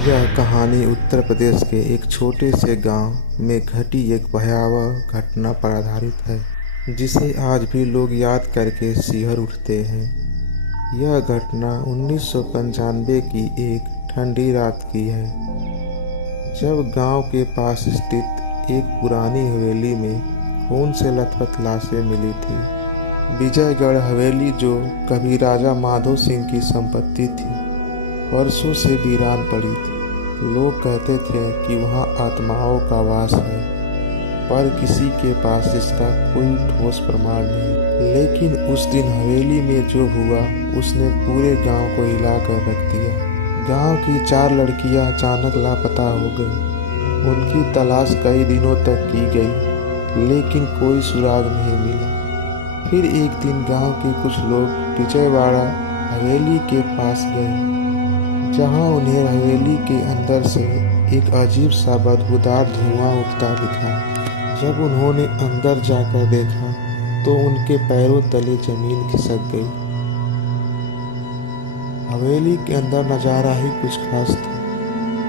यह कहानी उत्तर प्रदेश के एक छोटे से गांव में घटी एक भयावह घटना पर आधारित है, जिसे आज भी लोग याद करके सिहर उठते हैं। यह घटना 1995 की एक ठंडी रात की है, जब गांव के पास स्थित एक पुरानी हवेली में खून से लथपथ लाशें मिली थी। विजयगढ़ हवेली, जो कभी राजा माधो सिंह की संपत्ति थी, वर्षों से वीरान पड़ी थी। लोग कहते थे कि वहाँ आत्माओं का वास है, पर किसी के पास इसका कोई ठोस प्रमाण नहीं। लेकिन उस दिन हवेली में जो हुआ, उसने पूरे गांव को हिला कर रख दिया। गांव की 4 लड़कियां अचानक लापता हो गईं। उनकी तलाश कई दिनों तक की गई, लेकिन कोई सुराग नहीं मिला। फिर एक दिन गांव के कुछ लोग विजयवाड़ा हवेली के पास गए, जहां उन्हें हवेली के अंदर से एक अजीब सा बदबूदार धुआं उठता दिखा। जब उन्होंने अंदर जाकर देखा तो उनके पैरों तले जमीन खिसक गई। हवेली के अंदर नजारा ही कुछ खास था।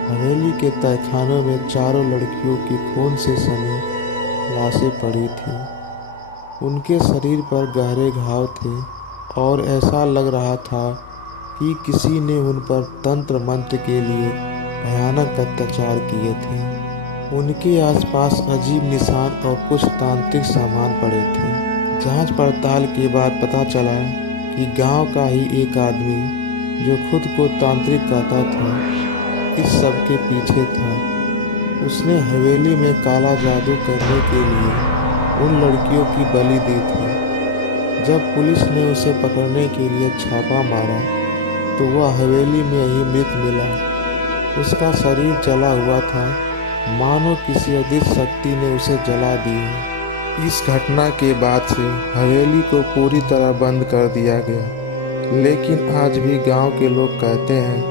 हवेली के तहखानों में चारों लड़कियों की खून से सनी लाशें पड़ी थीं। उनके शरीर पर गहरे घाव थे और ऐसा लग रहा था कि किसी ने उन पर तंत्र मंत्र के लिए भयानक अत्याचार किए थे। उनके आसपास अजीब निशान और कुछ तांत्रिक सामान पड़े थे। जांच पड़ताल के बाद पता चला कि गांव का ही एक आदमी, जो खुद को तांत्रिक कहता था, इस सब के पीछे था। उसने हवेली में काला जादू करने के लिए उन लड़कियों की बलि दी थी। जब पुलिस ने उसे पकड़ने के लिए छापा मारा तो वह हवेली में ही मृत मिला। उसका शरीर जला हुआ था, मानो किसी अदृश्य शक्ति ने उसे जला दिया। इस घटना के बाद से हवेली को पूरी तरह बंद कर दिया गया, लेकिन आज भी गांव के लोग कहते हैं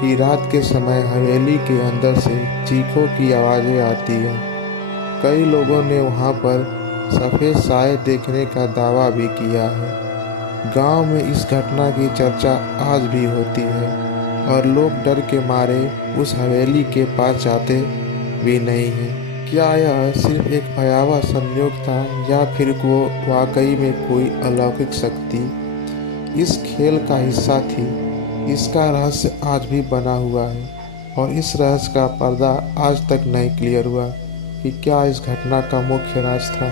कि रात के समय हवेली के अंदर से चीखों की आवाज़ें आती हैं। कई लोगों ने वहां पर सफ़ेद साए देखने का दावा भी किया है। गांव में इस घटना की चर्चा आज भी होती है और लोग डर के मारे उस हवेली के पास जाते भी नहीं हैं। क्या यह सिर्फ एक भयावह संयोग था, या फिर वो वाकई में कोई अलौकिक शक्ति इस खेल का हिस्सा थी? इसका रहस्य आज भी बना हुआ है, और इस रहस्य का पर्दा आज तक नहीं क्लियर हुआ कि क्या इस घटना का मुख्य राज था।